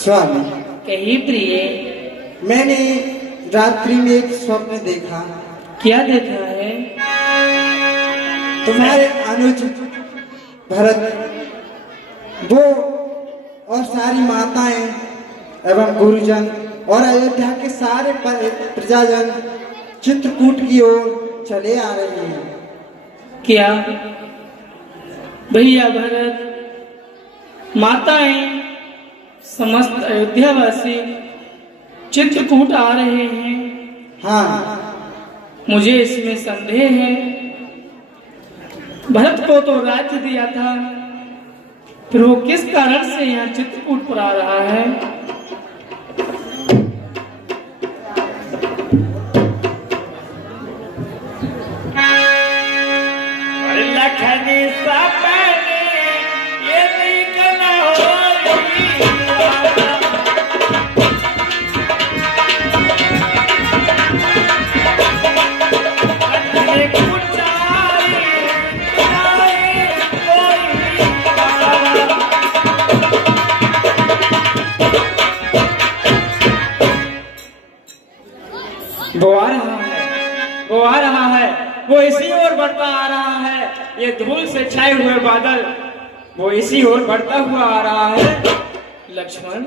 स्वामी कही प्रिय, मैंने रात्रि में एक स्वप्न देखा। क्या देखा है? तुम्हारे अनुज भरत वो और सारी माताएं एवं गुरुजन और अयोध्या के सारे प्रजाजन चित्रकूट की ओर चले आ रहे हैं। क्या भैया भरत, माताएं, समस्त अयोध्यावासी चित्रकूट आ रहे हैं? हाँ, मुझे इसमें संदेह है। भरत को तो राज्य दिया था, फिर वो किस कारण से यहाँ चित्रकूट पर आ रहा है? लखनी सपने ये निकला हो वो आ रहा है, वो इसी ओर बढ़ता आ रहा है। ये धूल से छाए हुए बादल वो इसी ओर बढ़ता हुआ आ रहा है। लक्ष्मण,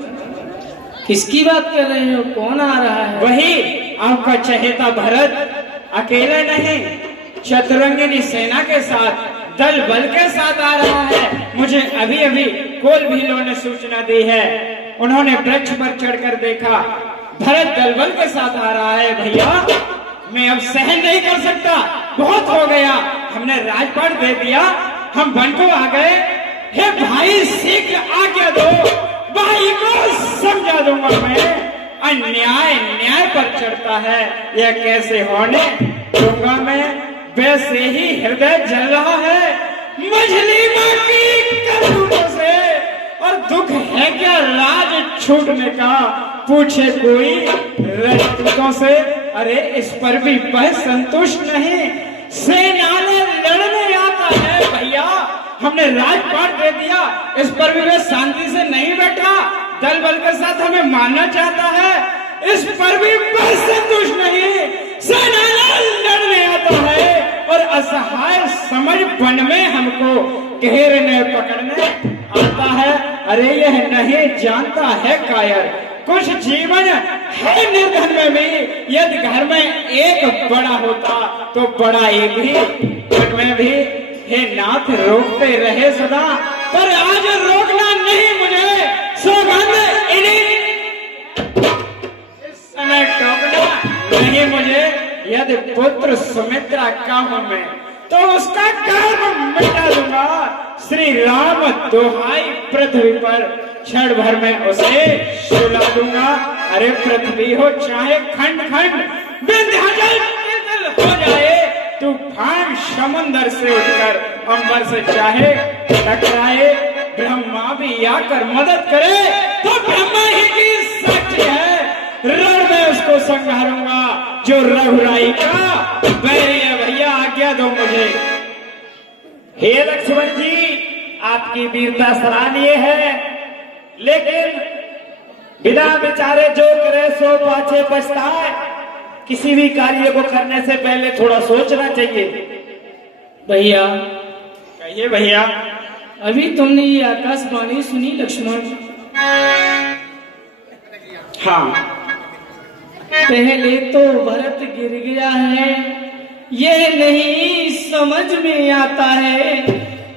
किसकी बात कर रहे हो? कौन आ रहा है? वही आपका चहेता भरत, अकेले नहीं, चतुरंगिनी सेना के साथ, दल बल के साथ आ रहा है। मुझे अभी अभी कोल भीलों ने सूचना दी है। उन्होंने वृक्ष पर चढ़कर देखा, भरत दल बल के साथ आ रहा है। भैया, मैं अब सहन नहीं कर सकता, बहुत हो गया। हमने राजपाट दे दिया, हम वन को आ गए। हे भाई, शीघ्र आज्ञा दो, भाई को समझा दूंगा मैं। अन्याय न्याय पर चढ़ता है, यह कैसे होने दूंगा मैं। वैसे ही हृदय जल रहा है मछली माँ की करतूतों से। और दुख है क्या राज छूटने का, पूछे कोई रजपूतों से। अरे इस पर भी वह संतुष्ट नहीं, सेना में लड़ने आता है। भैया, हमने राजपाट दे दिया, इस पर भी वह शांति से नहीं बैठा, दल बल के साथ हमें मानना चाहता है। इस पर भी वह संतुष्ट नहीं, सेना में लड़ने आता है और असहाय समझ वन में हमको घेरने पकड़ने आता है। अरे यह नहीं जानता है कायर, कुछ जीवन है निर्धन में भी। यदि घर में एक बड़ा होता तो बड़ा एक ही घर में भी। हे नाथ, रोकते रहे सदा, पर आज रोकना नहीं मुझे। सौगंध इन्हीं इस समय टोकना नहीं मुझे। यदि पुत्र सुमित्रा का हूं मैं तो उसका गर्भ मिटा दूंगा। श्री राम दोहाई पृथ्वी पर क्षण भर में उसे सुला दूंगा। अरे पृथ्वी हो चाहे खंड खंड, विंध्याचल हो जाए, तूफान समुंदर से उठकर अंबर से चाहे टकराए, ब्रह्मा भी आकर मदद करे तो ब्रह्मा ही की साक्षी है। रण में उसको संहारूंगा जो रघुराई का बैरी है। भैया, आज्ञा दो मुझे। हे लक्ष्मण जी, आपकी वीरता सराहनीय है, लेकिन बिना विचारे जो करे सो पाछे पछताए। किसी भी कार्य को करने से पहले थोड़ा सोचना चाहिए। भैया, कहिए भैया। अभी तुमने ये आकाशवाणी सुनी लक्ष्मण? हाँ, पहले तो भरत गिर गया है, ये नहीं समझ में आता है।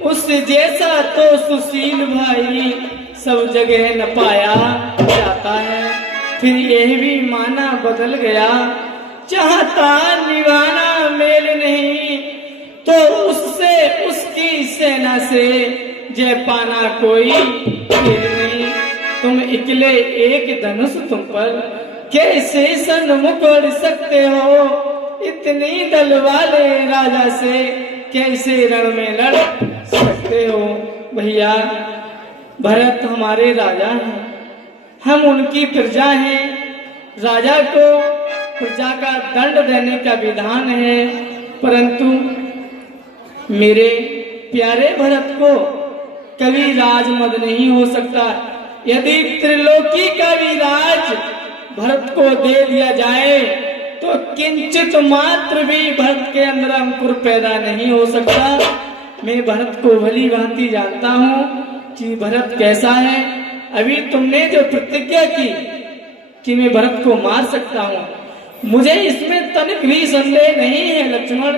उस जैसा तो सुशील भाई सब जगह न पाया जाता है। फिर यह भी माना बदल गया, चाहता निभाना मेल नहीं, तो उससे उसकी सेना से जय पाना कोई खेल नहीं। तुम इकले एक धनुष तुम पर कैसे सन्मुख बढ़ सकते हो इतनी दल वाले राजा से, कैसे रण में लड़ सकते हो। भैया भरत हमारे राजा हैं, हम उनकी प्रजा हैं। राजा को प्रजा का दंड देने का विधान है, परंतु मेरे प्यारे भरत को कभी राजमद नहीं हो सकता। यदि त्रिलोकी का भी राज भरत को दे दिया जाए तो किंचित मात्र भी भरत के अंदर अंकुर पैदा नहीं हो सकता। मैं भरत को भली भांति जानता हूँ कि भरत कैसा है। अभी तुमने जो प्रतिज्ञा की कि मैं भरत को मार सकता हूँ, मुझे इसमें तनिक भी संदेह नहीं है लक्ष्मण,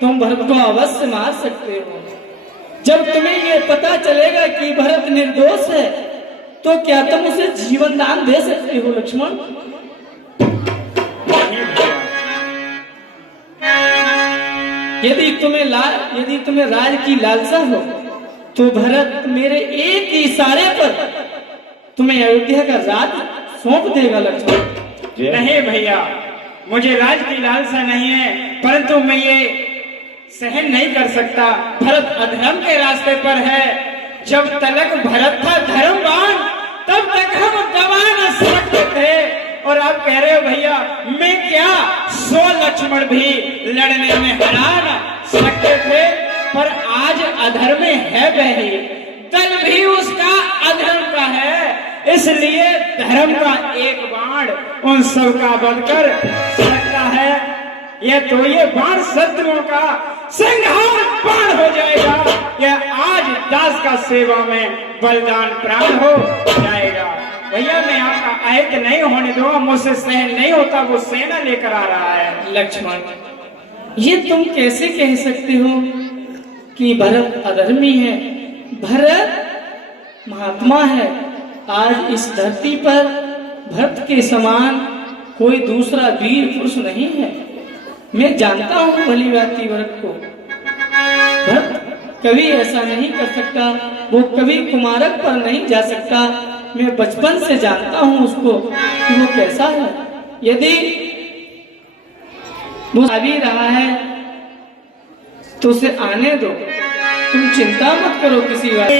तुम भरत को अवश्य मार सकते हो। जब तुम्हें ये पता चलेगा कि भरत निर्दोष है तो क्या तुम उसे जीवन दान दे सकते हो लक्ष्मण? यदि तुम्हें राज की लालसा हो तो भरत मेरे एक ही इशारे पर तुम्हें अयोध्या का राज सौंप देगा लक्ष्मण। नहीं भैया, मुझे राज की लालसा नहीं है, परंतु मैं ये सहन नहीं कर सकता। भरत अधर्म के रास्ते पर है। जब तलक भरत था धर्मवान तब तक हम गवा न सकते थे, और आप कह रहे हो भैया मैं क्या 100 लक्ष्मण भी लड़ने में हरा न सकते थे। पर आज अधर्म है वही, दल भी उसका अधर्म का है, इसलिए धर्म का एक बाण उन सब का बनकर सकता है। ये बाण शत्रुओं का संहार बाण हो जाएगा। यह आज दास का सेवा में बलिदान प्राण हो जाएगा। भैया मैं आपका आयत नहीं होने दूंगा, मुझसे सहन नहीं होता। वो सेना लेकर आ रहा है। लक्ष्मण, ये तुम कैसे कह सकते हो कि भरत अधर्मी है? भरत महात्मा है। आज इस धरती पर भरत के समान कोई दूसरा वीर पुरुष नहीं है। मैं जानता हूँ भली भांति भरत को। भरत कभी ऐसा नहीं कर सकता, वो कभी कुमारक पर नहीं जा सकता। मैं बचपन से जानता हूँ उसको कि वो कैसा है। यदि वो आ भी रहा है तो उसे आने दो, तुम चिंता मत करो किसी बात।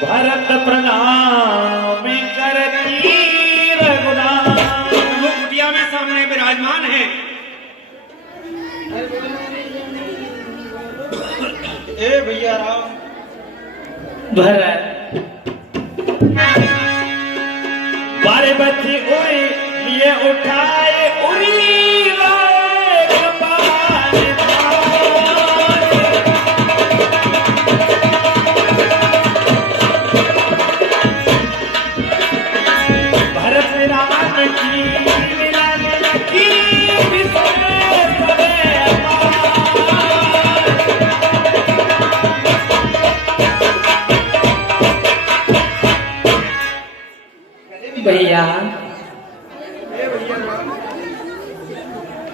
भरत प्रणाम करती रघुनाथ। वो कुटिया में सामने विराजमान है। ए भैया राम। भरत बारे बच्चे उड़ी लिए उठाए उड़ी लाए कपाल भरत राम की मिलाने लगी भैया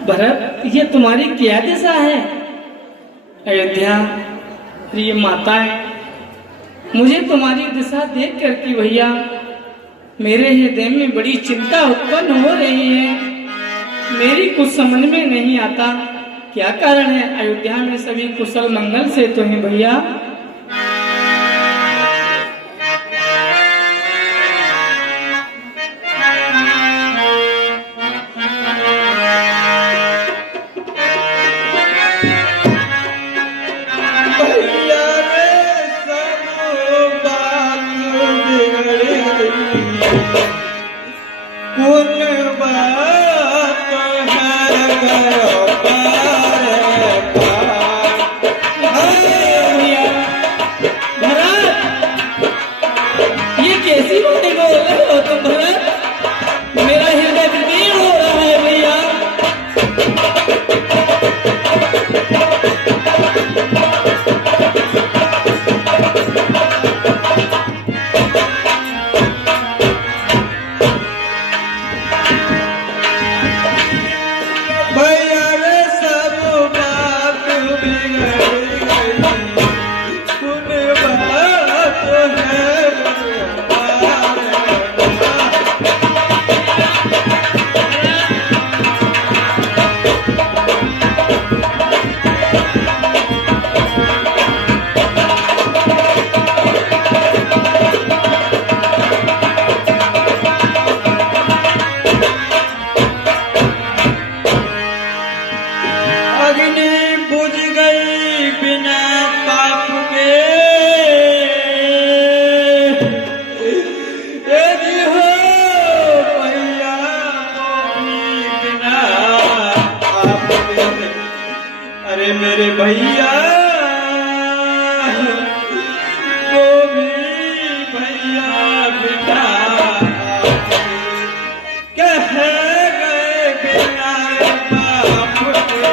भरत, ये तुम्हारी क्या दिशा है? अयोध्या, प्रिय माताएं, मुझे तुम्हारी दिशा देख करके भैया मेरे हृदय में बड़ी चिंता उत्पन्न हो रही है। मेरी कुछ समझ में नहीं आता क्या कारण है। अयोध्या में सभी कुशल मंगल से तो हैं भैया? मेरे भैया तो भी भैया बिना कह गए बिना बाप के।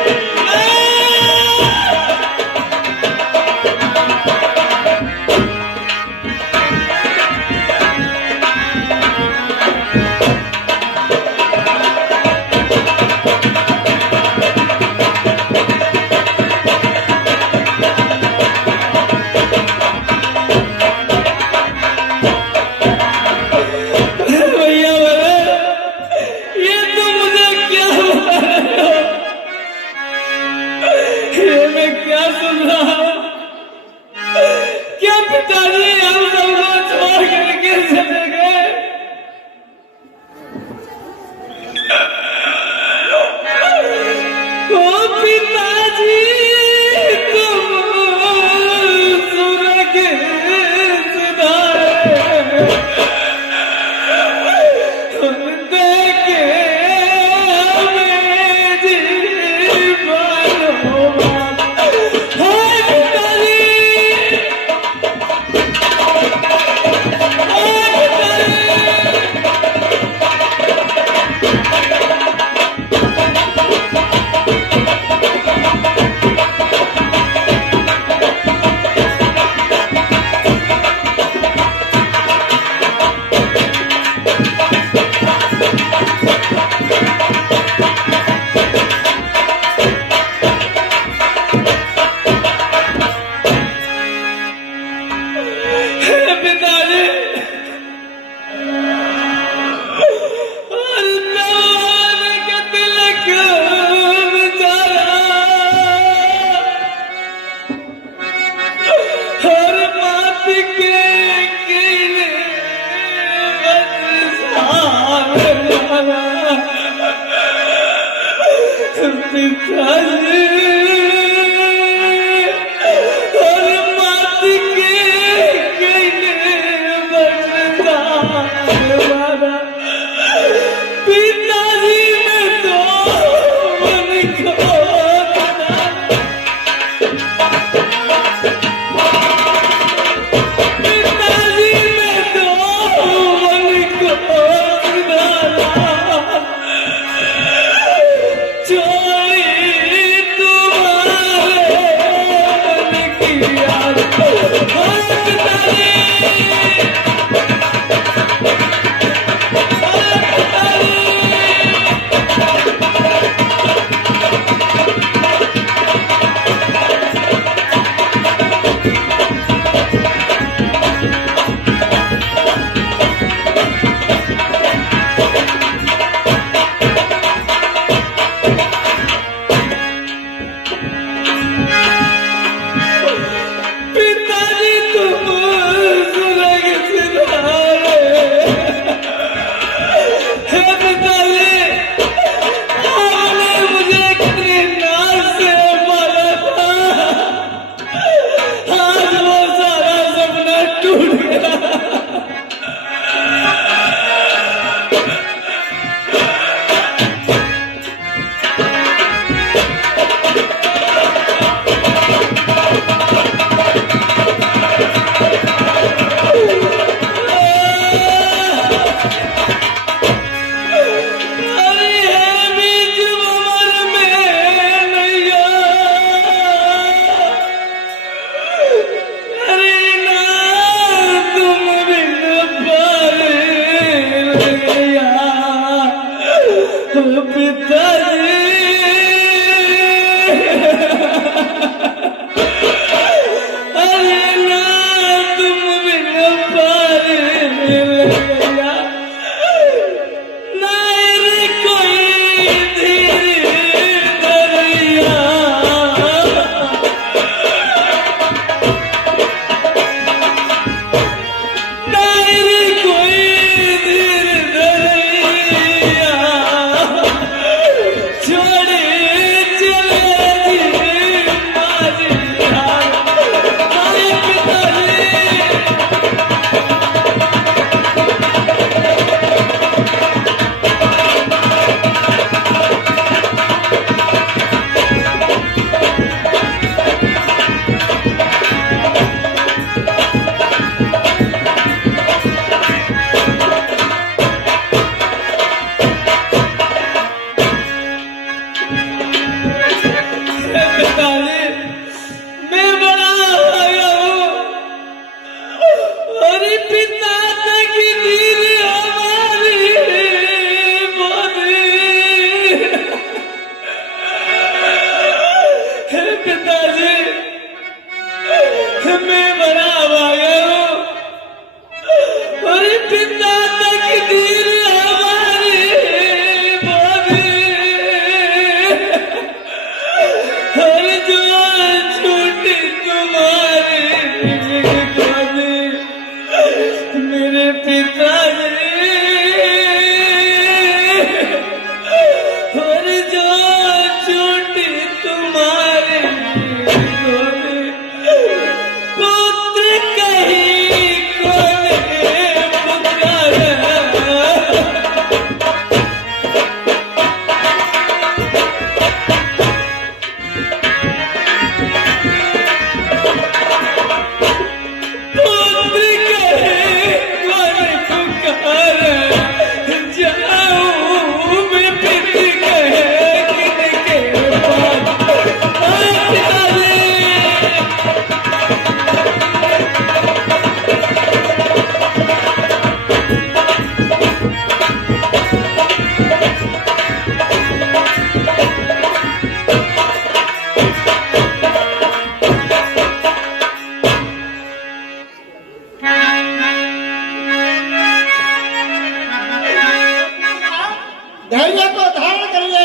धैर्य को धारण करिए,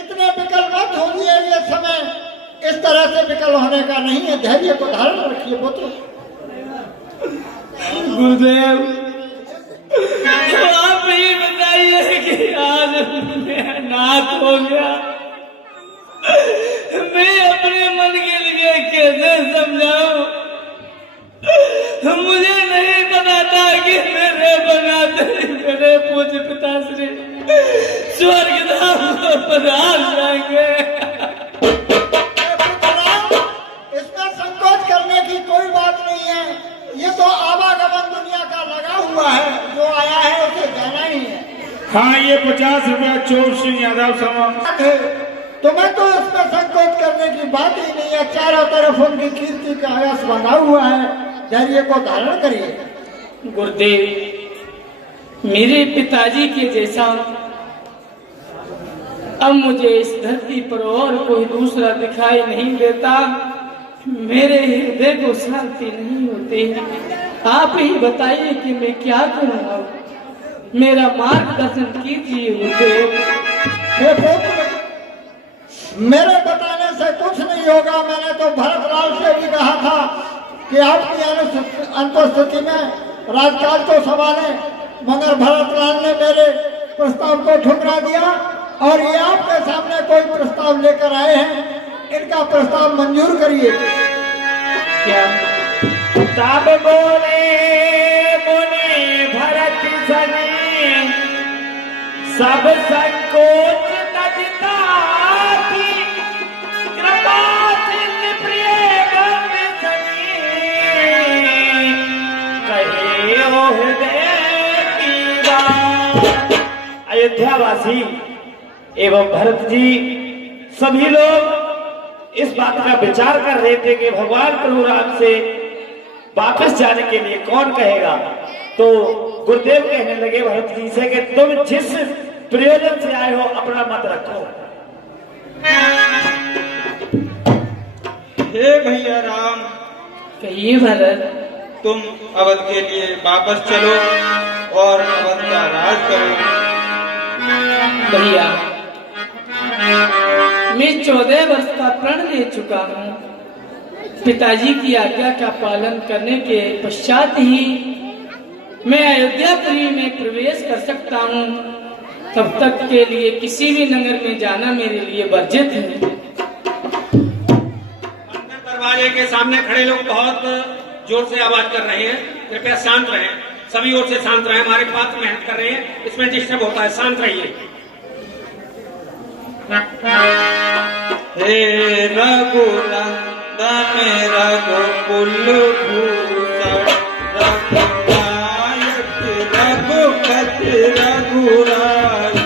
इतने विकल मत होइए, ये समय इस तरह से विकल होने का नहीं है, धैर्य को धारण रखिए पुत्र। गुरुदेव, आप ही बताइए कि आज मैं अनाथ हो गया, मैं अपने मन के लिए कैसे समझाऊं? मुझे नहीं पता था कि मेरे बनाते मेरे पूज्य पिताश्री स्वर्ग धाम को पधार जाएंगे। इसमें संकोच करने की कोई बात नहीं है, ये तो आवागमन दुनिया का लगा हुआ है, जो आया है उसे जाना ही है। हाँ, ये 50 रुपया चोर सिंह यादव समा तुम्हें तो इसमें संकोच करने की बात ही नहीं है, चारों तरफ उनकी कीर्ति का आयस बना हुआ है, धैर्य को धारण करिए। गुरुदेव, मेरे पिताजी के जैसा अब मुझे इस धरती पर और कोई दूसरा दिखाई नहीं देता, मेरे हृदय को शांति नहीं होती। आप ही बताइए कि मैं क्या करूँगा, मेरा मार्गदर्शन कीजिए गुरुदेव। हे पुत्र, मेरे बताने से कुछ नहीं होगा, मैंने तो भरतलाल से भी कहा था कि आपकी अनुपस्थिति में राजकाज को संभाले, मगर भरतलाल ने मेरे प्रस्ताव को ठुकरा दिया और ये आपके सामने कोई प्रस्ताव लेकर आए हैं, इनका प्रस्ताव मंजूर करिए। क्या? तब बोले मुनि भरत सने, सब संकोच तजता की, कृपा सिंह प्रिय बंद सने, कहे ओ हृदय की बात। अयोध्यावासी एवं भरत जी सभी लोग इस बात का विचार कर रहे थे कि भगवान प्रभु राम से वापस जाने के लिए कौन कहेगा। तो गुरुदेव कहने लगे भरत जी से कि तुम जिस प्रयोजन से आए हो अपना मत रखो। हे भैया राम, कहिए भरत। तुम अवध के लिए वापस चलो और अवध का राज करो। भैया, मैं 14 वर्ष का प्रण ले चुका हूँ, पिताजी की आज्ञा का पालन करने के पश्चात ही मैं अयोध्यापुरी में प्रवेश कर सकता हूँ, तब तक के लिए किसी भी नगर में जाना मेरे लिए वर्जित है। अंदर दरवाजे के सामने खड़े लोग बहुत जोर से आवाज कर रहे हैं, कृपया शांत रहें, सभी ओर से शांत रहें, हमारे पात्र मेहनत कर रहे हैं, इसमें डिस्टर्ब होता है, शांत रहिए। हे रघुनंदन रघुकुल भूषण, रघुनायक रघुपति रघुराज,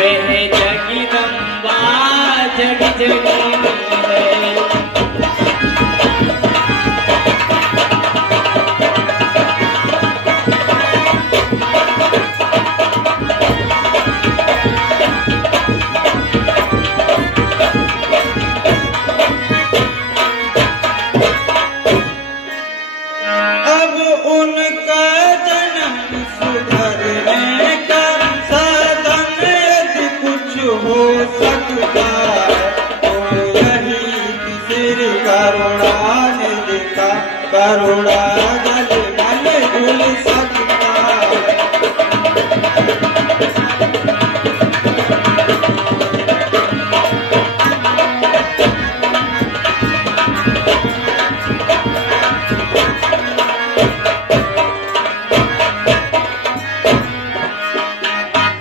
वह जगदम्बा जग जननी है। अब उनका जन्म सुधरने का साधन यदि कुछ हो सकता है तो यही श्री करुणानिधि का करुणा जल मन धुल सकता है।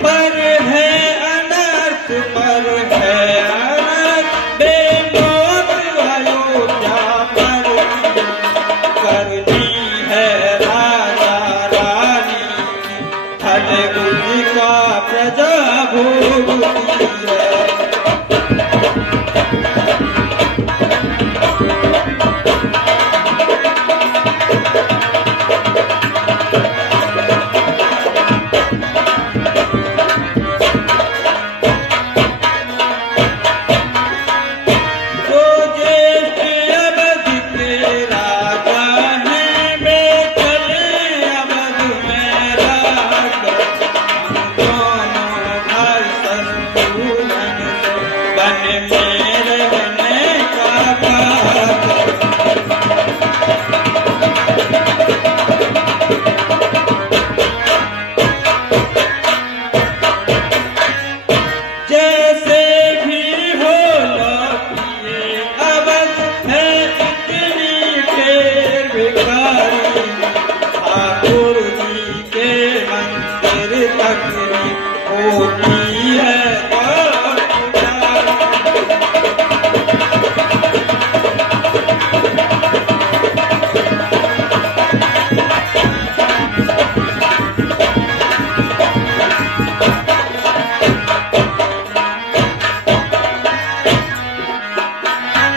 पर है अनर्थ बेमौत अयोध्या पर करनी है राजा रानी फल उनका प्रजा भोगती है। जैसे भी हो लौटिए अवध है इतनी ढेर भिखारी ठाकुर जी के मंदिर तक होती है और पुजारी।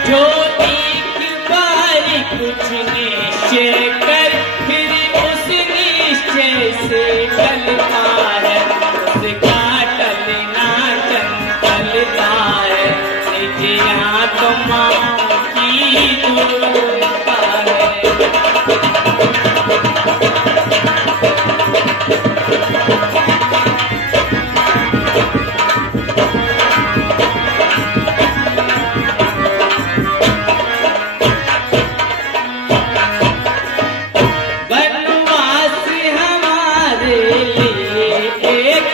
जो एक बार कुछ निश्चय कर फिर उस निश्चय से टलता है, उसका टलना चंचलता है, निज आत्मा की दुर्लभता है। वनवास हमारे लिए एक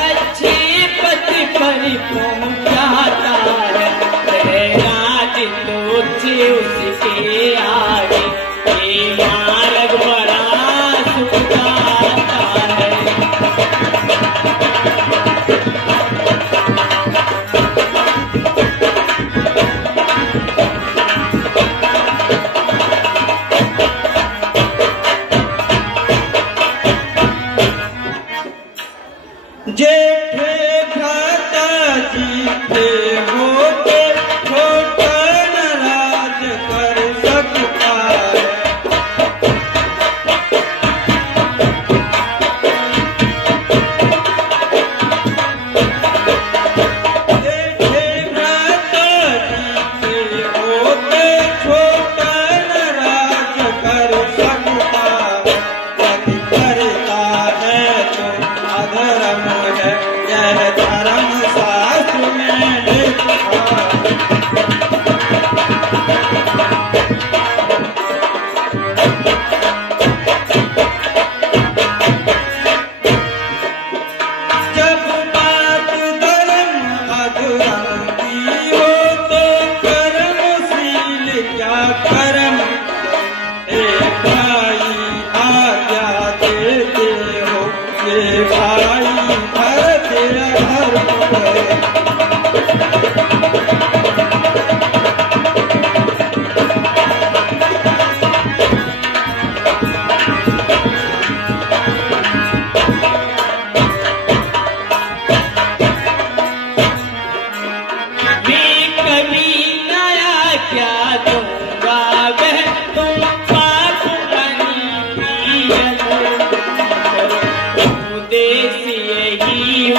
अच्छे पद पर पहुंचाता है, राज लोचे उसके आगे ये मार्ग बड़ा सुखदाता है। जेठे भ्राता जी थे होते छोटा नाराज कर सकता है। जेठे भ्राता जी थे होते छोटा नाराज कर सकता है। यदि करता है तो अधर्म है यह धर्म शास्त्र में लिखा। जब बात धर्म अधर्म की हो तो कर्मशील क्या कर्म एक भाई आज्ञा देते हो ये भाई भर तेरा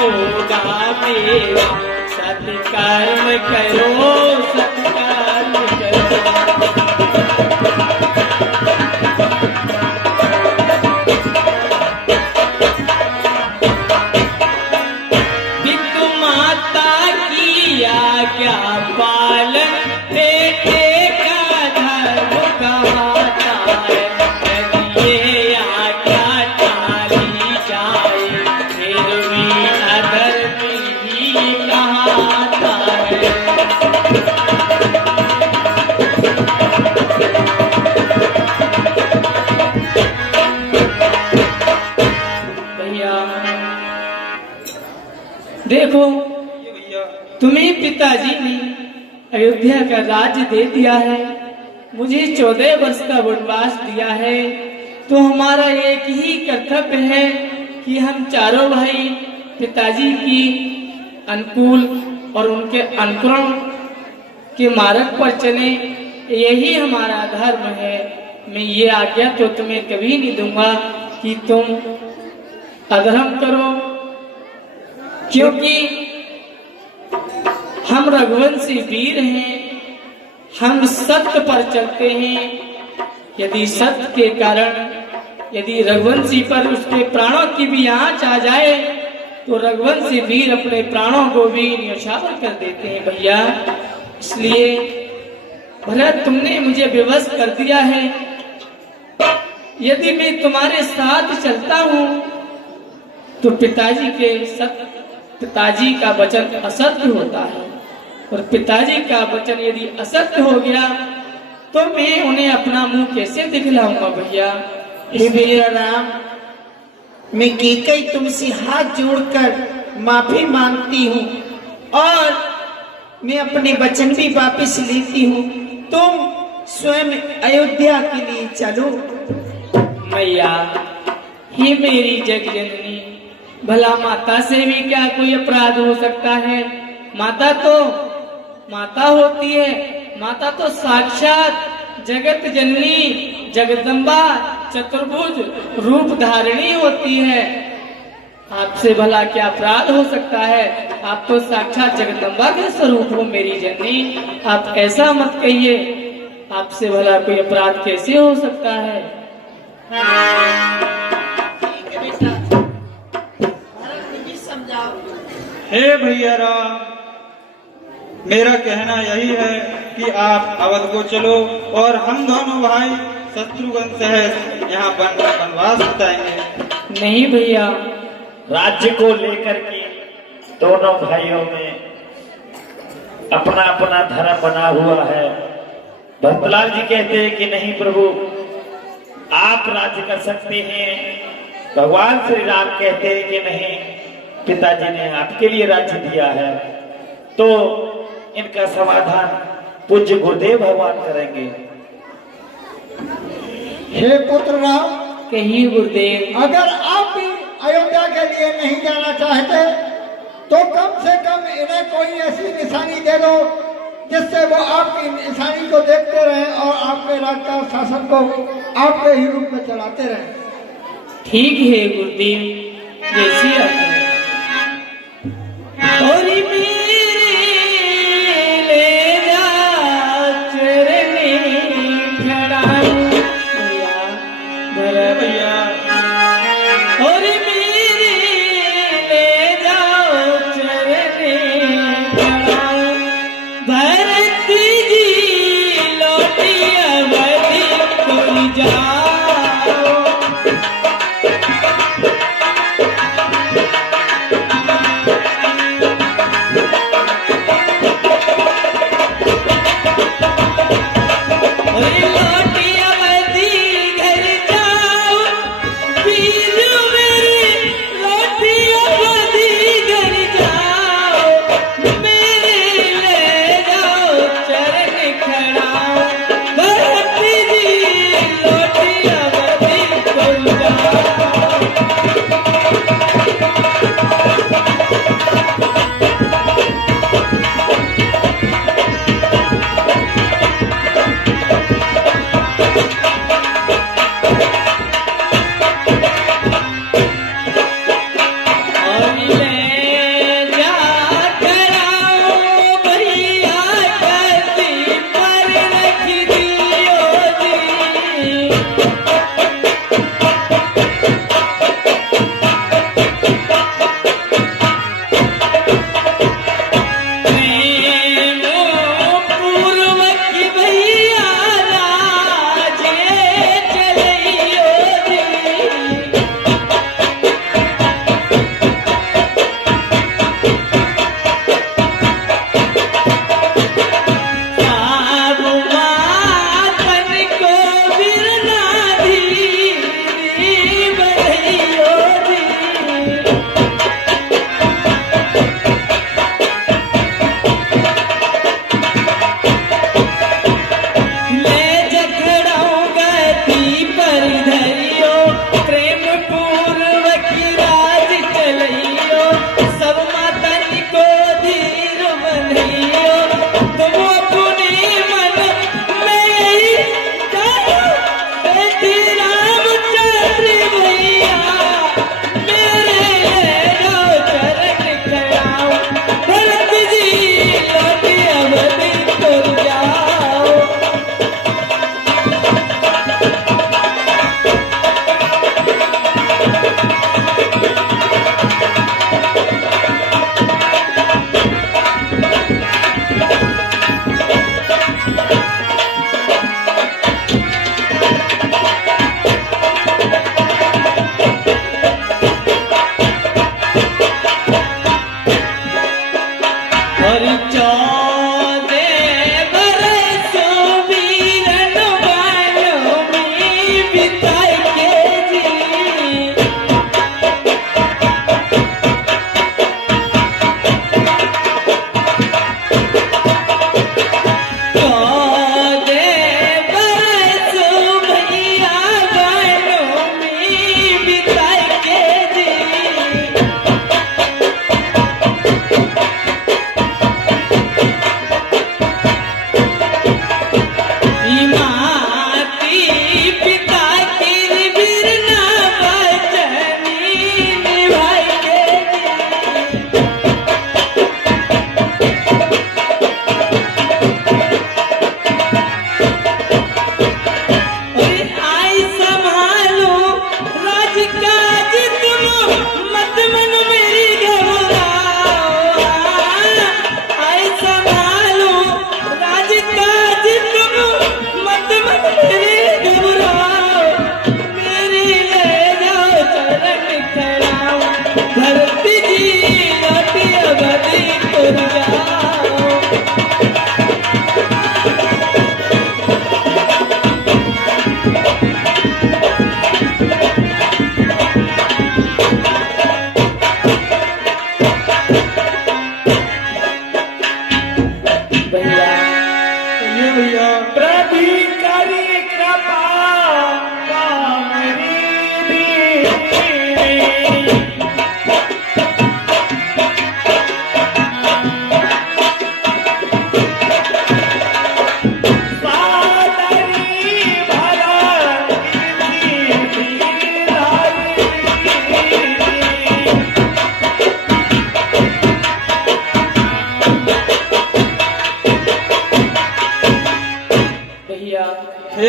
होगा मेरा। सत्कर्म करो, सत्कर्म करो। पितु माता की आज्ञा पालन बेटे का धर्म कहता है। यदि ये आज्ञा टाली जाए फिर भी अधर्मी ही कहता है। भैया देखो, ये भैया तुम्हें पिताजी ने अयोध्या का राज्य दे दिया है, मुझे 14 वर्ष का वनवास दिया है, तो हमारा एक ही कर्तव्य है कि हम चारों भाई पिताजी की अनुकूल और उनके अनुकरण के मार्ग पर चले। यही हमारा धर्म है। मैं ये आज्ञा तो तुम्हें कभी नहीं दूंगा कि तुम अधर्म करो, क्योंकि हम रघुवंशी वीर हैं, हम सत्य पर चलते हैं। यदि सत्य के कारण यदि रघुवंशी पर उसके प्राणों की भी आंच आ जाए तो रघुवंशी वीर अपने प्राणों को भी न्यौछावर कर देते हैं भैया। इसलिए भरत तुमने मुझे विवश कर दिया है। यदि मैं तुम्हारे साथ चलता हूँ तो पिताजी का वचन असत्य होता है, और पिताजी का वचन यदि असत्य हो गया तो मैं उन्हें अपना मुंह कैसे दिखलाऊंगा भैया। हे भैया राम, मैं केकई तुमसे हाथ जोड़कर माफी मांगती हूँ और मैं अपने वचन भी वापस लेती हूँ। तुम स्वयं अयोध्या के लिए चलो। मैया, हे मेरी जगजननी, भला माता से भी क्या कोई अपराध हो सकता है? माता तो माता होती है, माता तो साक्षात जगत जननी जगदम्बा चतुर्भुज रूप धारिणी होती है। आपसे भला क्या अपराध हो सकता है? आप तो साक्षात जगदम्बा के स्वरूप हो मेरी जननी। आप ऐसा मत कहिए, आपसे भला कोई अपराध कैसे हो सकता है? हे भैया राम, मेरा कहना यही है कि आप अवध को चलो और हम दोनों भाई शत्रुघ्न सहित यहाँ वनवास बिताएंगे। नहीं भैया, राज्य को लेकर के दोनों भाइयों में अपना अपना धर्म बना हुआ है। भरतलाल जी कहते हैं कि नहीं प्रभु, आप राज्य कर सकते हैं। भगवान श्री राम कहते हैं कि नहीं, पिताजी ने आपके लिए राज्य दिया है। तो इनका समाधान पूज्य गुरुदेव भगवान करेंगे। हे पुत्र राम, कहिए गुरुदेव। अगर आप भी अयोध्या के लिए नहीं जाना चाहते तो कम से कम इन्हें कोई ऐसी निशानी दे दो जिससे वो आपकी निशानी को देखते रहें और आपके राज्य का शासन को आपके ही रूप में चलाते रहें। ठीक है गुरुदेव, जैसी आज्ञा। और मेरे ले जा चरने खड़ाऊं भैया, और मेरे ले जाओ चरने खड़ाऊं। भरत जी लौटी अवधि को जाओ।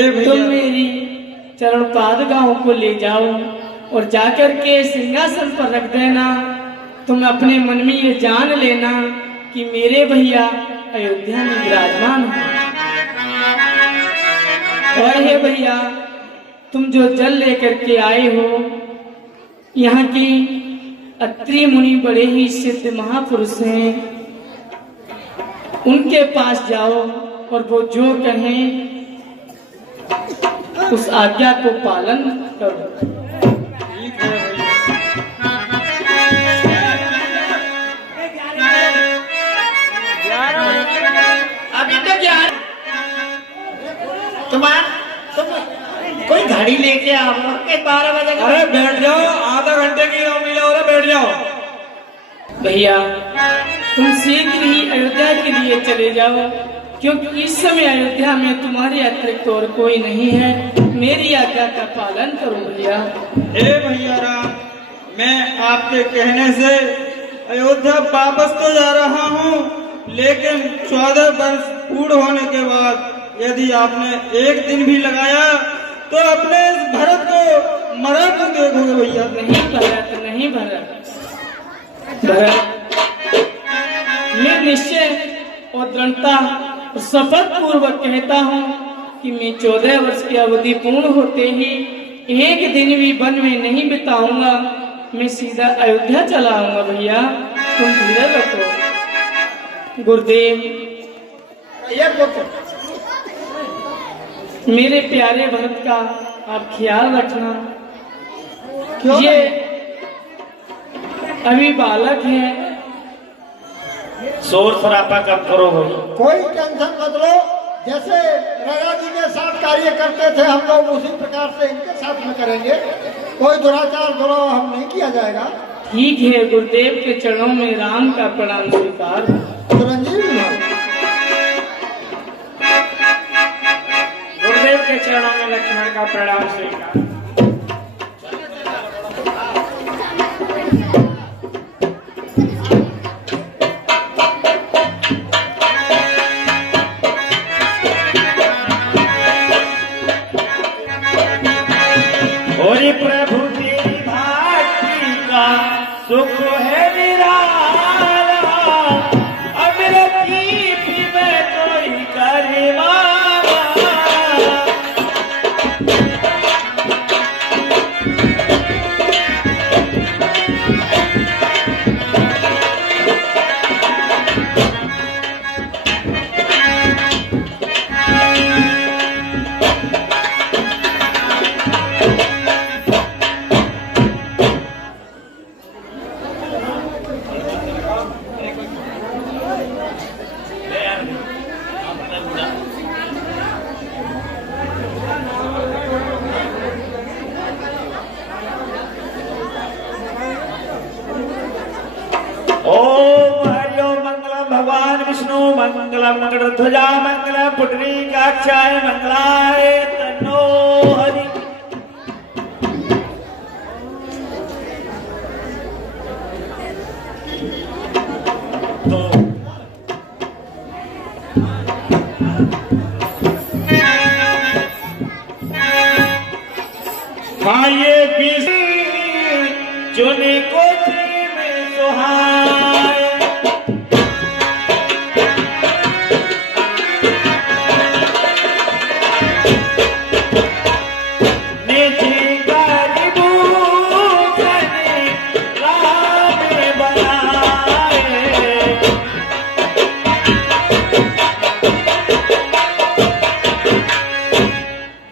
भैया। तुम मेरी चरण पादुकाओं को ले जाओ और जाकर के सिंहासन पर रख देना। तुम अपने मन में ये जान लेना कि मेरे भैया अयोध्या में विराजमान हैं। और हे भैया, तुम जो जल लेकर के आए हो, यहाँ की अत्रि मुनि बड़े ही सिद्ध महापुरुष हैं, उनके पास जाओ और वो जो कहें उस आज्ञा को पालन करो। ठीक है भैया। अभी तो क्या तुम कोई घड़ी लेके आओ के 12 बजे का। अरे बैठ जाओ, आधा घंटे की मिला हो रहा, बैठ जाओ। भैया, तुम शीघ्र ही अयोध्या के लिए चले जाओ, क्योंकि इस समय अयोध्या में तुम्हारे अतिरिक्त और कोई नहीं है। मेरी आज्ञा का पालन करो भैया। हे भैया राम, मैं आपके कहने से अयोध्या वापस तो जा रहा हूँ, लेकिन 14 वर्ष पूर्ण होने के बाद यदि आपने एक दिन भी लगाया तो अपने इस भरत को मरा क्यों देखोगे भैया? नहीं भरत, नहीं भरत, भरत, मैं निश्चय और दृढ़ता और शपथ पूर्वक कहता हूँ कि मैं 14 वर्ष की अवधि पूर्ण होते ही एक दिन भी वन में नहीं बिताऊंगा। मैं सीधा अयोध्या चला आऊंगा भैया, तुम धीरज रखो। गुरुदेव, ये पुत्र मेरे प्यारे भरत का आप ख्याल रखना। क्यों ये अभी बालक है। शोर शराबा कम करो भाई। कोई टेंशन मत लो, जैसे राजा जी के साथ कार्य करते थे हम लोग, उसी प्रकार से इनके साथ में करेंगे। कोई दुराचार दुराव हम नहीं किया जाएगा। ठीक है, गुरुदेव के चरणों में राम का प्रणाम स्वीकार। चिरंजीवी भाव। गुरुदेव के चरणों में लक्ष्मण का प्रणाम स्वीकार। और प्रभु तेरी भक्ति का सुख है निराला, अमृति भी मैं कोई करवाला। ओम हरिओम मंगलम भगवान विष्णु मंगलम गरुड़ध्वजा मंगलम पुंडरीकाक्षाय मंगलाय तन्नो हरि। तो हाँ ये बीस चुने कोठरी में सुहाए, निजी गरीबू सने राम बनाए।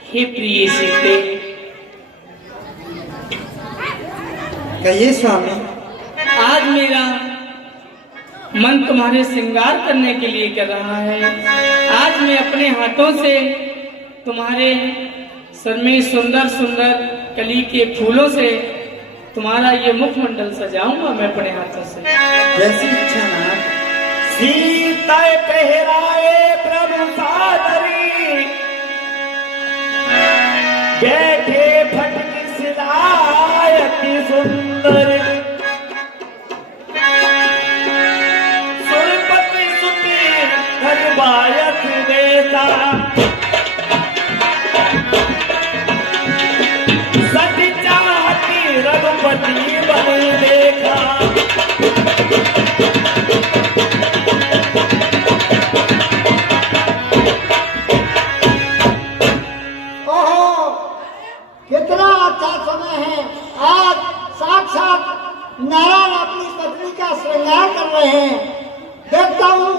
हे प्रिय सीते, कहिए स्वामी। आज मेरा मन तुम्हारे श्रृंगार करने के लिए कर रहा है। आज मैं अपने हाथों से तुम्हारे सर में सुंदर सुंदर कली के फूलों से तुम्हारा ये मुखमंडल सजाऊंगा मैं अपने हाथों से। जैसी इच्छा नाथ। सीता पहराए प्रभु सादरी, बैठे फटकी सिलाए अति सुंदर। सुरपति सुती धरवायत देता, श्रृंगार कर रहे हैं। देखता हूँ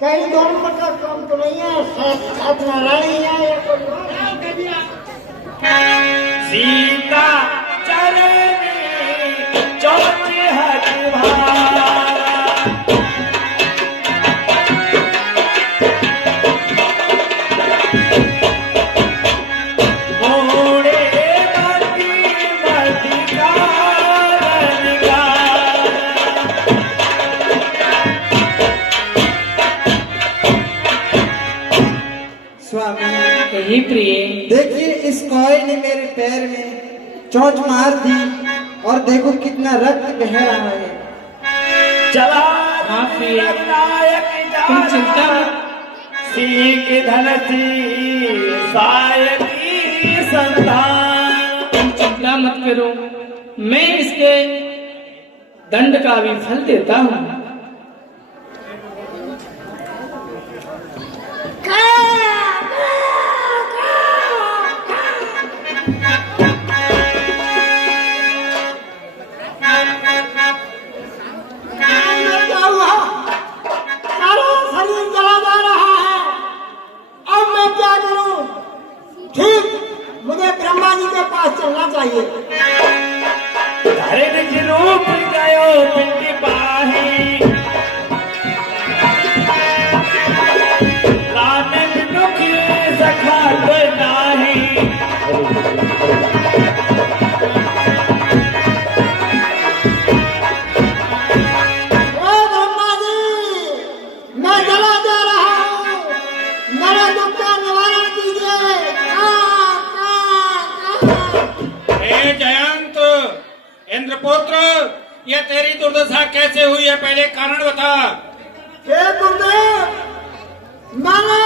कहीं दोनों का काम तो नहीं है, साथ नारायण है या कोई और है। सीता चरनी चोच हरिभारा मोड़े मती मती कारनिका। स्वामी यही प्रिय, देखिए इस कौए ने मेरे पैर में चोंच मार दी और देखो कितना रक्त बह रहा है। चला हाँ प्रिय, नायक तुम चिंता मत, सीख धनसी सायकी संतान। तुम चिंता मत करो, मैं इसके दंड का भी फल देता हूँ। क्या हुआ? सारा शरीर जला जा रहा है, अब मैं क्या करूं? ठीक, मुझे ब्रह्मा जी के पास चलना चाहिए। धरे निज रूप गयो पिंडी पाही लाने दुखी सखा कोई नाही। ओ ब्रह्मा जी, मैं जला जा रहा हूँ, मेरे दुख का निवारण कीजिए। हे जयंत, इंद्रपुत्र, ये तेरी दुर्दशा कैसे हुई है, पहले कारण बता। हे गुरुदेव, मैंने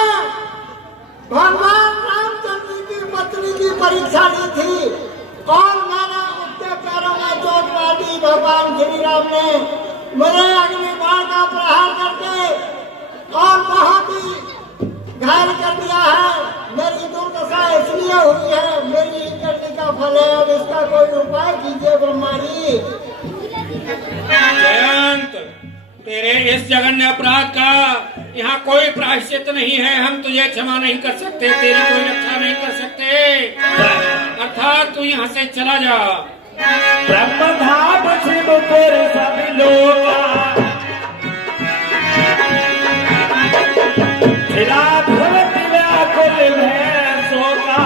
भगवान रामचंद्र जी की पत्नी की परीक्षा ली थी और मैंने उसके पैरों में चोट मार दी। भगवान श्री राम ने मुझे अग्नि बाण का प्रहार करके और बहुत ही घायल कर दिया है। मेरी दुर्दशा इसलिए हुई है, मेरी करने का फल है। अब इसका कोई उपाय कीजिए ब्रह्मा जी। जयंत, तेरे इस जघन्य अपराध का यहाँ कोई प्रायश्चित नहीं है। हम तुझे क्षमा नहीं कर सकते, तेरी कोई रक्षा नहीं कर सकते, अर्थात तू यहाँ से चला जा। ब्रह्म धाम शिवपुर सभी लोग फिरा ध्रुव व्याकुल भैंसों का।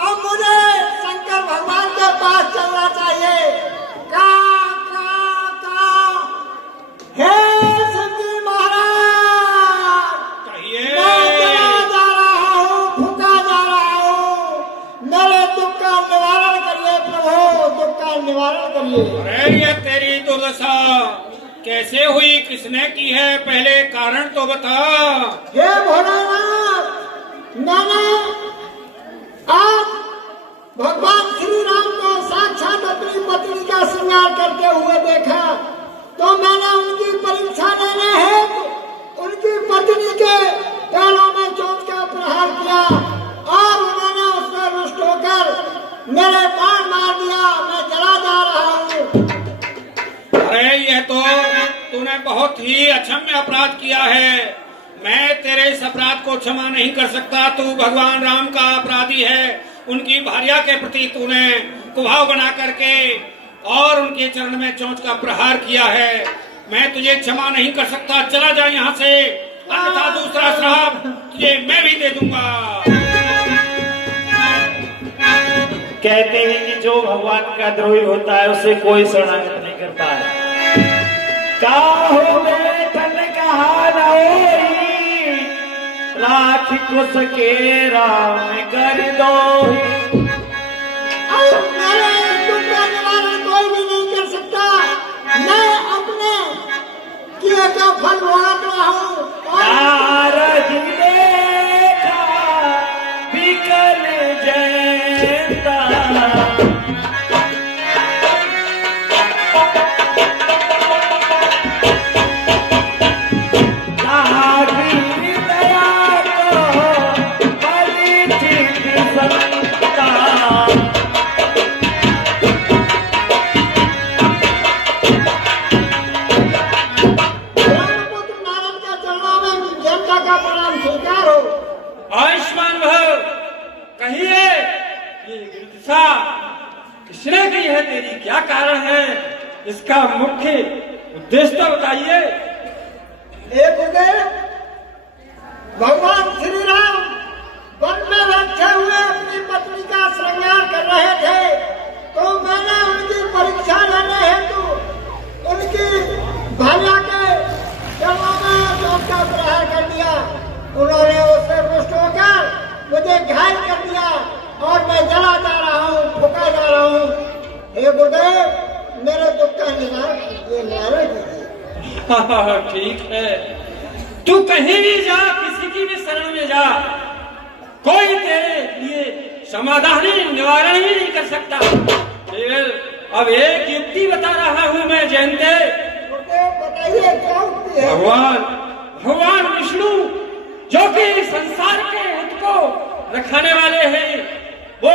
अब मुझे शंकर भगवान के पास चलना चाहिए। का हे शिवजी महाराज, कहिए। मैं जला जा रहा हूँ, फूका जा रहा हूँ, मेरे दुख का निवारण करिए प्रभु, दुख का निवारण करिए। अरे ये तेरी दुर्दशा कैसे हुई, किसने की है, पहले कारण तो बता। हे भोलानाथ, मैंने आज भगवान श्री राम को साक्षात अपनी पत्नी का श्रृंगार करते हुए देखा, तो मैंने उनकी परीक्षा लेने हेतु उनकी पत्नी के पैरों में चोट का प्रहार किया और उन्होंने उसमें रुष्ट होकर मेरे बाण मार दिया। मैं जला जा रहा हूँ। अरे यह तो तूने बहुत ही अक्षम्य अपराध किया है। मैं तेरे इस अपराध को क्षमा नहीं कर सकता। तू भगवान राम का अपराधी है। उनकी भार्या के प्रति तूने कुभाव बना करके और उनके चरण में चोंच का प्रहार किया है। मैं तुझे क्षमा नहीं कर सकता, चला जा यहाँ से, अन्यथा दूसरा श्राप तुझे मैं भी दे दूंगा। कहते हैं कि जो भगवान का द्रोही होता है उसे कोई शरणागत नहीं करता है। काहो बेटन कहा नहीं, राख को सके राम कर दो। और मेरे दुख का निवारण कोई भी नहीं कर सकता। मैं अपने किए का फल भोग रहा हूँ। नारद देखा विकल जयता, दया को परिचित संता। है तेरी, क्या कारण है, इसका मुख्य उद्देश्य तो बताइए। एक उदय भगवान श्री राम वन में बैठे हुए अपनी पत्नी का श्रृंगार कर रहे थे, तो मैंने उनकी परीक्षा लेने हेतु उनकी भार्या के चरणों में जोत का प्रहार कर दिया। उन्होंने उससे रुष्ट होकर मुझे घायल कर दिया और मैं जला जा रहा हूँ, फूका जा रहा हूँ। हे गुरुदेव, मेरे दुख का निवारण कीजिए, न्याय कीजिए। ठीक है, तू कहीं भी जा, किसी की भी शरण में जा, कोई तेरे लिए समाधान निवारण ही नहीं कर सकता। फिर अब एक युक्ति बता रहा हूँ मैं जयंते। बताइए क्या युक्ति है? भगवान विष्णु जो कि संसार के हित को रखाने वाले हैं, वो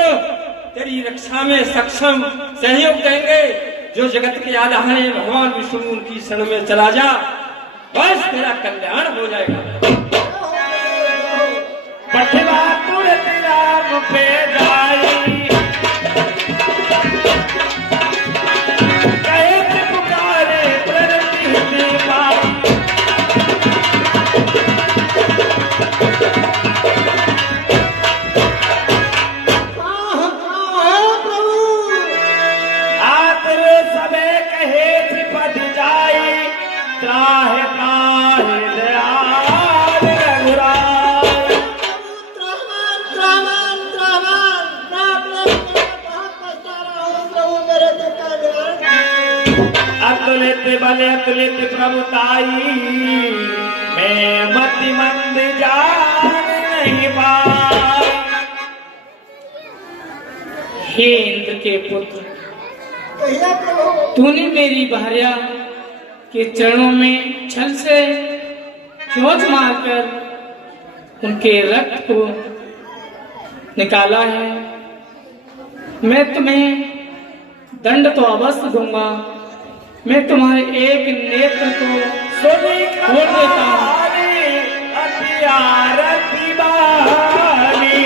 तेरी रक्षा में सक्षम सहयोग देंगे। जो जगत के आधार है भगवान विष्णु, उनकी शरण में चला जा, बस तेरा कल्याण हो जाएगा। पठवा तुरंत राम पे जाई, कहे ते पुकारे प्ररति पाई। आतरे सबे कहे थी पद जाई, त्राहे त्राहे दयाल रघुराई। अतुलित बल अतुलित प्रभुताई, मैं मति मंद जान नहीं पाई। हे इंद्र के पुत्र, तूने मेरी भार्या के चरणों में छल से चोंच मारकर उनके रक्त को निकाला है। मैं तुम्हें दंड तो अवश्य दूंगा, मैं तुम्हारे एक नेत्र को छोड़ देता हूँ। अतियारती बानी,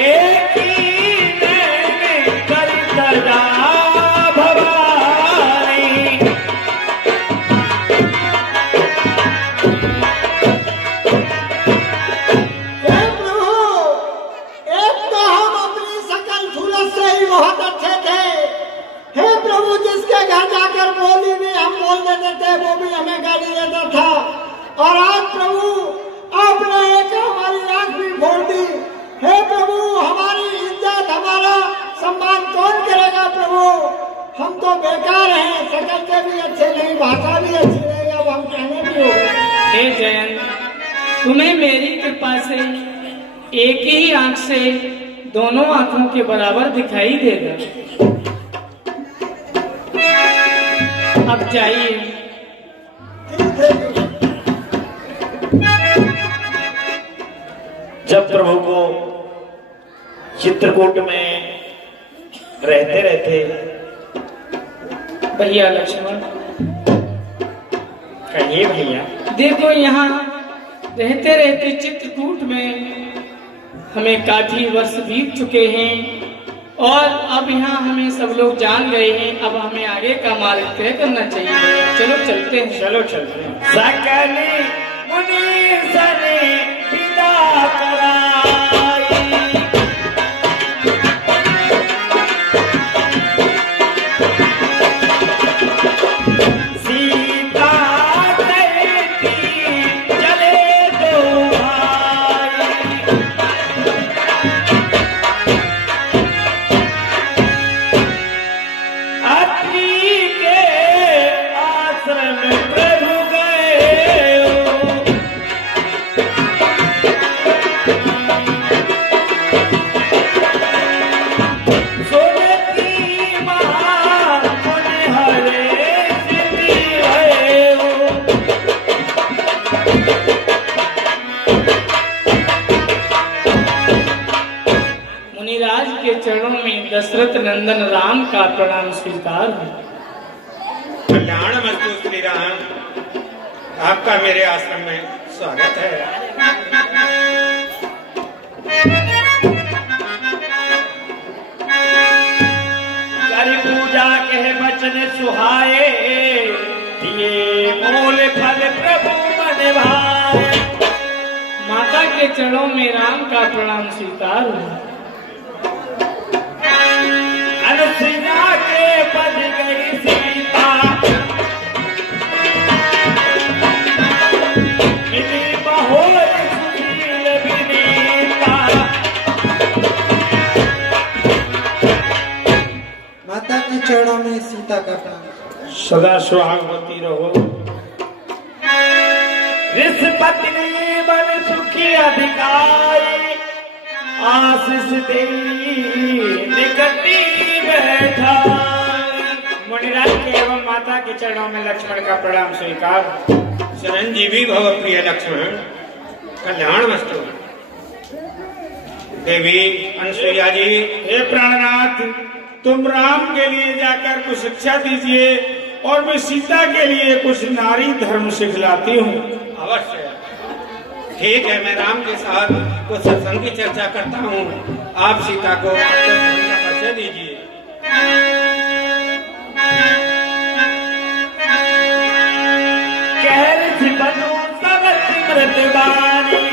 एक ही नैन कर सजा भवानी। बहुत अच्छे थे। हे प्रभु, जिसके घर जाकर बोली भी हम बोल देते थे, वो भी हमें गाली देता था। और आज प्रभु आपने एक हमारी आंख भी फोड़ दी। हे प्रभु, हमारी इज्जत, हमारा सम्मान कौन करेगा? प्रभु, हम तो बेकार हैं, शकल के भी अच्छे नहीं, भाषा भी अच्छी नहीं, अब हम कहने भी हो। हे जयंत, तुम्हें मेरी कृपा से एक ही आंख से दोनों आंखों के बराबर दिखाई देगा। अब जाइए। जब प्रभु को चित्रकूट में रहते रहते भैया लक्ष्मण, कहिए भैया। देखो यहाँ रहते रहते चित्रकूट में हमें काफी वर्ष बीत चुके हैं और अब यहाँ हमें सब लोग जान गए हैं। अब हमें आगे का मार्ग तय करना चाहिए। चलो चलते हैं। चलो चलते हैं। सकली मुनि सने विदा कराई, सीता कहती चले दो भाई। अत्रि के आश्रम प्रभु गए, सोनती मां मुनि हरे सिद्धि भये। मुनिराज के चरणों में दशरथ नंदन राम का प्रणाम स्वीकार है। कल्याण मस्तु श्री राम, आपका मेरे आश्रम में स्वागत है। करी पूजा के बचन सुहाए, दिए मूल फल प्रभु मन भाए। माता के चरणों में राम का प्रणाम स्वीकार हुआ। अनुसुईया के पद गई सीता, मिली बहोर सुशील विनीता। माता के चरणों में सीता का प्रणाम। सदा सुहागवती रहो। ऋष पत्नी बन सुखी अधिकारी, आशीष देवी निकटी बैठा। मुनिराज के एवं माता के चरणों में लक्ष्मण का प्रणाम स्वीकार। चिरंजीवी भव प्रिय लक्ष्मण, कल्याणमस्तु। देवी अनसुईया जी, हे प्राणनाथ, तुम राम के लिए जाकर कुछ शिक्षा दीजिए और मैं सीता के लिए कुछ नारी धर्म सिखलाती हूँ। अवश्य। ठीक है, मैं राम के साथ कुछ सत्संग की चर्चा करता हूँ। आप सीता को धर्म का परिचय दीजिए। कहर बनो सबत मृतवानी,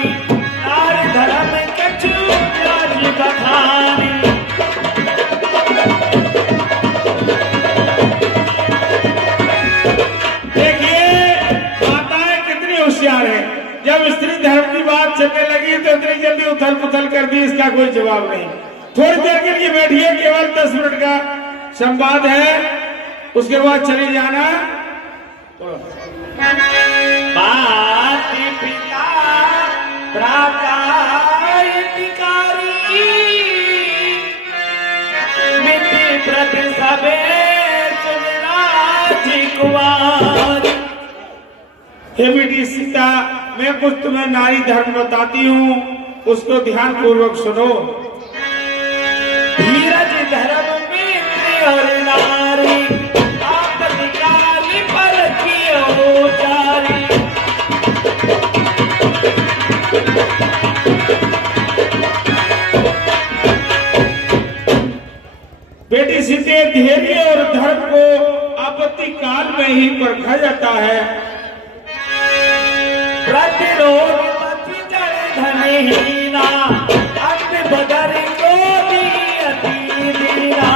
नारी धर्म कछु जाति बखानी। देखिए माताएं कितनी होशियार है। जब स्त्री धर्म की बात चलने लगी तो इतनी जल्दी उथल पुथल कर दी, इसका कोई जवाब नहीं। थोड़ी देर के लिए बैठिए, केवल 10 मिनट का संवाद है, उसके बाद चले जाना। माति पिता प्राकारिकारी, मिति प्रति सबे सुनिराजी कुमारी। हे बेटी सीता, मैं कुछ तुम्हें नारी धर्म बताती हूँ, उसको ध्यान पूर्वक सुनो। धीरज धर्म मित्र और नारी, आपत्ति काल पर कियो जारी। बेटी सीते, धैर्य और धर्म को आपत्ति काल में ही परखा जाता है। प्रतिरोध पति जड़ धनहीना, अग्नि बदर को दी अति दीना।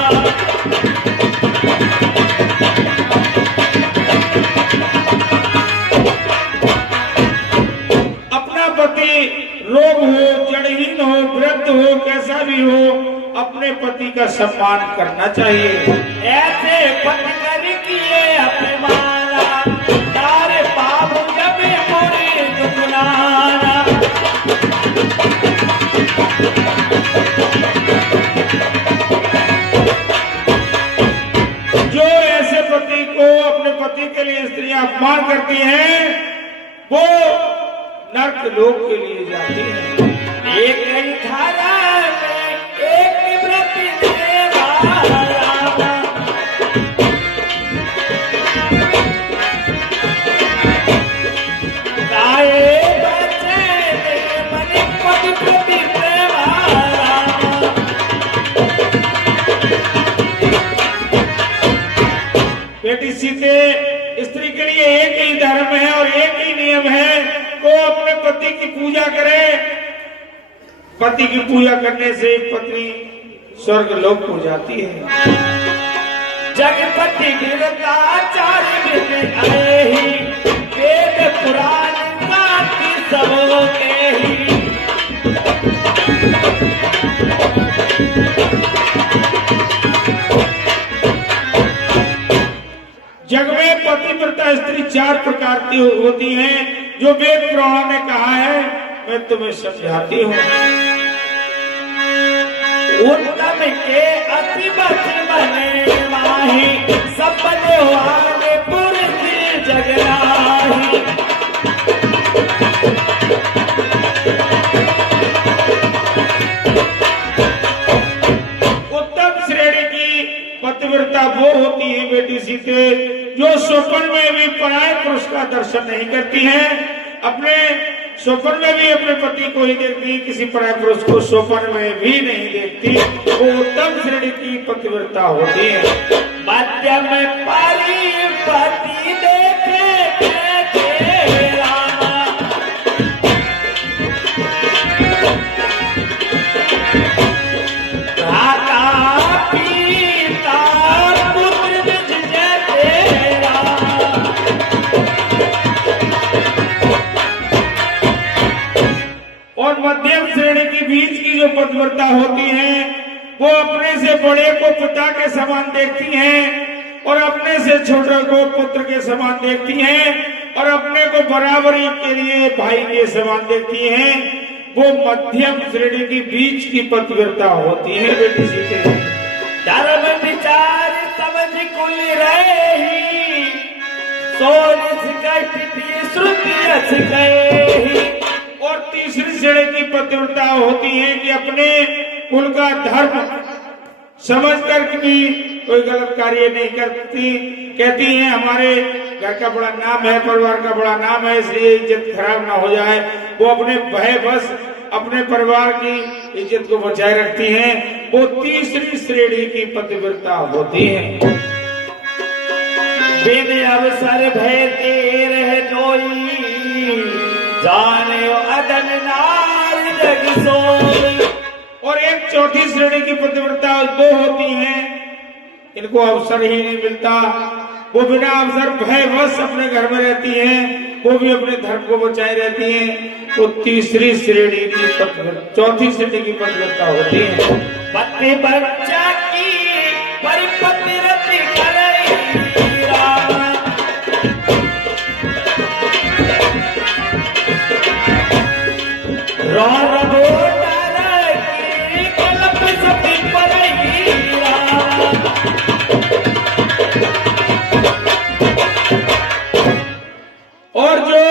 अपना पति रोग हो, जड़हीन हो, वृद्ध हो, कैसा भी हो, अपने पति का सम्मान करना चाहिए। ऐसे पति कर किए अपमाना, तारे पाप जब मोरे दुखनाना। जो ऐसे पति को, अपने पति के लिए स्त्रियां अपमान करती हैं, वो नर्क लोक के लिए जाती हैं। एक ही धारा में एक व्रत सेवा रामा। गाए बचे मन पति प्रति सेवा रामा। बेटी सीते, स्त्री के लिए एक ही धर्म है और एक ही नियम है, वो अपने पति की पूजा करे। पति की पूजा करने से पत्नी स्वर्ग लोक को जाती है। जगपति गिरताचार्य में आए ही, वेद पुराण साथी सबों के ही। जग में पतिव्रता स्त्री 4 प्रकार की होती हैं, जो वेद पुराणों ने कहा है, मैं तुम्हें समझाती हूँ। उत्तम के अति बचन बने माही, सब आगे पुरखी जगराही। उत्तम श्रेणी की पतिव्रता वो होती है बेटी सीते, जो स्वप्न में भी पराये पुरुष का दर्शन नहीं करती हैं, अपने स्वप्न में भी अपने पति को ही देखती, किसी पराय पुरुष को स्वप्न में भी नहीं देखती। वो उत्तम श्रेणी की पतिव्रता होती है। मध्य में पाली पति देखे कहते रामा, भ्राता पिता पुत्र निज जैते रामा। और मध्यम श्रेणी की बीच की जो पतिव्रता होती है, वो अपने से बड़े को पिता के समान देखती हैं और अपने से छोटे को पुत्र के समान देखती हैं और अपने को बराबरी के लिए भाई के समान देखती हैं। वो मध्यम श्रेणी की बीच की पतिव्रता होती है। बेटी सीते धर्म विचार समझ कुल रही, सोच कटती श्रुति रस गए। और तीसरी श्रेणी की पतिव्रता होती है कि अपने कुल का धर्म समझ कर भी कोई गलत कार्य नहीं करती। कहती हैं हमारे घर का बड़ा नाम है, परिवार का बड़ा नाम है, इसलिए इज्जत खराब ना हो जाए। वो अपने भय बस अपने परिवार की इज्जत को बचाए रखती हैं। वो तीसरी श्रेणी की पतिव्रता होती है। बिन अवसर भय तेरे जोई, जाने अदन नार जग सोई। और एक चौथी श्रेणी की पतिव्रता दो होती हैं, इनको अवसर ही नहीं मिलता। वो बिना अवसर भयवश अपने घर में रहती हैं, वो भी अपने धर्म को बचाए रहती हैं। तो तीसरी श्रेणी की पतिव्रता, चौथी श्रेणी की पतिव्रता होती है। पति बच्चा की परिपति रति करई रामा, और जो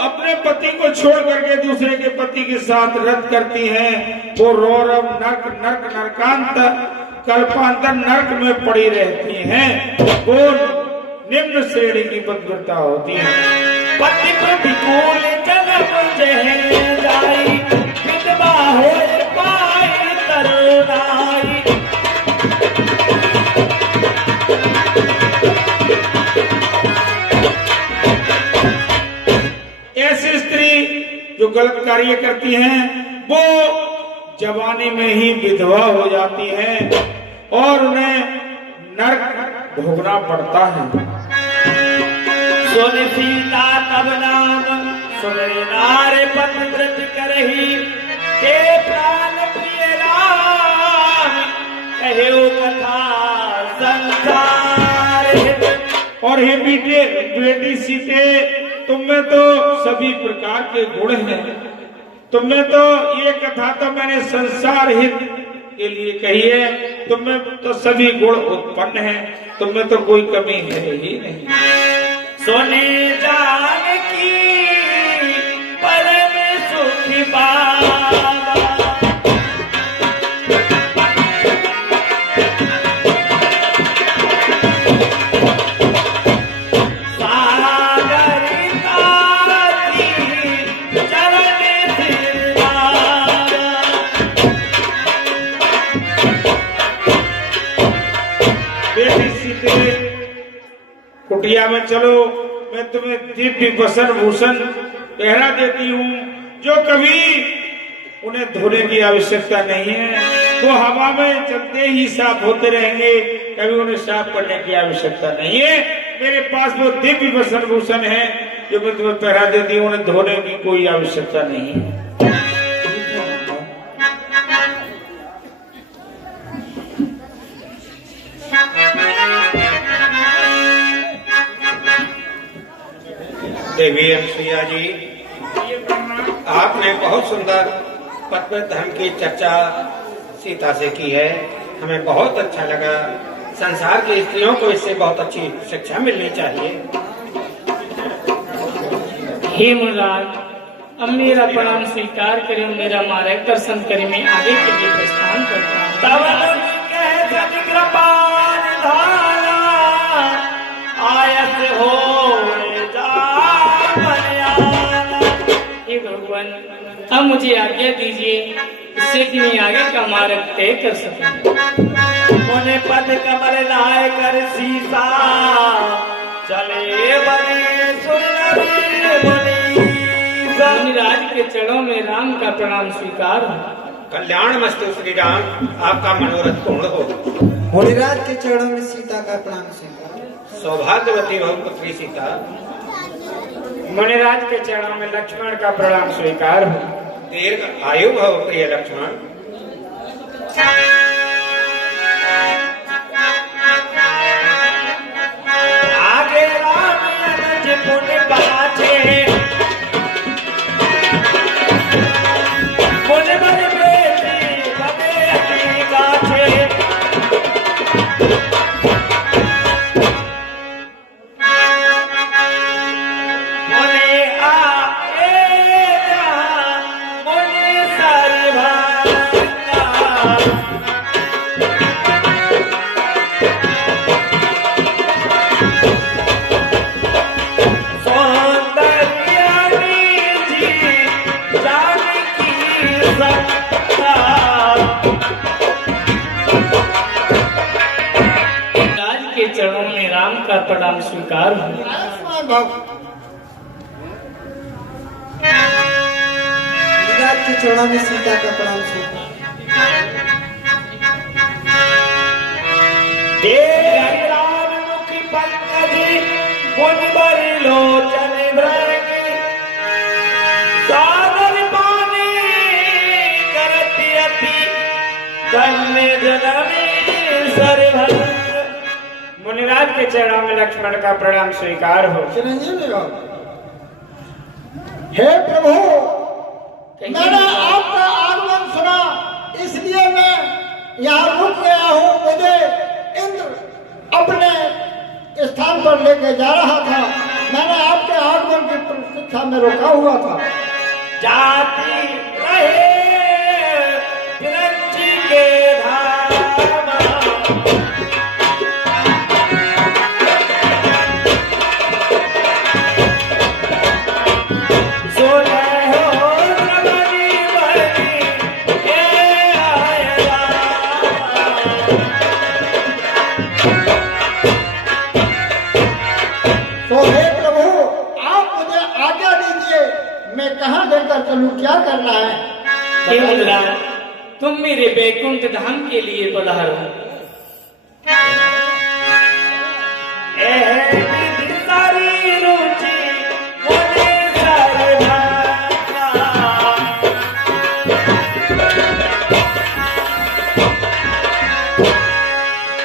अपने पति को छोड़ करके दूसरे के पति के साथ रत करती हैं, वो रौरव नरक नरक नरकांत कल्पांतर नरक में पड़ी रहती हैं। वो निम्न श्रेणी की पतिव्रता होती है। पति प्रतिकूल जन्म जहे जाई, विधवा हो पाई तरुणाई। ऐसी स्त्री जो गलत कार्य करती हैं, वो जवानी में ही विधवा हो जाती हैं और उन्हें नरक भोगना पड़ता है। सुन सीता तब नाम, सुन नारे पतिव्रत करही, के प्राण प्रिय राम, कहे कथा संसार हित। और हे बेटी सीते, तुम में तो सभी प्रकार के गुण हैं। तुमने तो ये कथा तो मैंने संसार हित के लिए कही है। तुम में तो सभी गुण उत्पन्न हैं, तुम में तो कोई कमी है ही नहीं। सोने जान की परम सुखी बाबा, कुटिया में चलो, मैं तुम्हें दिव्य वसन भूषण पहरा देती हूँ, जो कभी उन्हें धोने की आवश्यकता नहीं है। वो हवा में चलते ही साफ होते रहेंगे, कभी उन्हें साफ करने की आवश्यकता नहीं है। मेरे पास वो दिव्य वसन भूषण है जो मैं तुम्हें पहरा देती हूँ, उन्हें धोने की कोई आवश्यकता नहीं है। देवी अनुसुईया जी, आपने बहुत सुंदर पत्नी धर्म की चर्चा सीता से की है, हमें बहुत अच्छा लगा। संसार की स्त्रियों को इससे बहुत अच्छी शिक्षा मिलनी चाहिए। हे मुराद, अब मेरा प्रणाम स्वीकार करें, मेरा मार्गदर्शन करें, मैं आगे के लिए प्रस्थान करता हूँ। हे भगवान, मुनिवन, अब मुझे आज्ञा दीजिए इससे कि मैं आगे का मार्ग तय कर सकूं। मुनि पद कमल लाए कर सीसा चले बने सुनरी मुनीसा। मुनिराज के चरणों में राम का प्रणाम स्वीकार हो। कल्याण मस्तु श्री राम, आपका मनोरथ पूर्ण हो। मुनिराज के चरणों में सीता का प्रणाम स्वीकार। सौभाग्यवती भव पुत्री सीता। मुनिराज के चरणों में लक्ष्मण का प्रणाम स्वीकार हो। दीर्घ आयु भव प्रिय लक्ष्मण। आगे राम अनुज पुनि बाचे मुनि मन बेटी बने अति गाछे। मुनि आए जहाँ मुनि सर्वज्ञा। राज के चरणों में राम का प्रणाम स्वीकार हो। आयुष्मान भव। मुनिराज के चरणों में सीता का प्रणाम स्वीकार। राम मुखी पंकज मुनि बरि लोचन भृंगी। सादर पानी करति अति धन्य जननी सर्वभंग। मुनिराज के चरणों में लक्ष्मण का प्रणाम स्वीकार हो। चिरंजीवी भव। हे प्रभु, मैंने आपका आगमन सुना, इसलिए मैं यहाँ रुक गया हूँ। मुझे इंद्र अपने स्थान पर लेके जा रहा था। मैंने आपके आगमन की प्रतीक्षा में रुका हुआ था। जाति रहे विरंची के धाम। सोने हो रमणी बनी ए आया। तो हे प्रभु, आप मुझे आज्ञा दीजिए, मैं कहाँ लेकर चलूँ, क्या करना है? हे मुनिराज, तुम मेरे बैकुंठ धाम के लिए पधारो। ए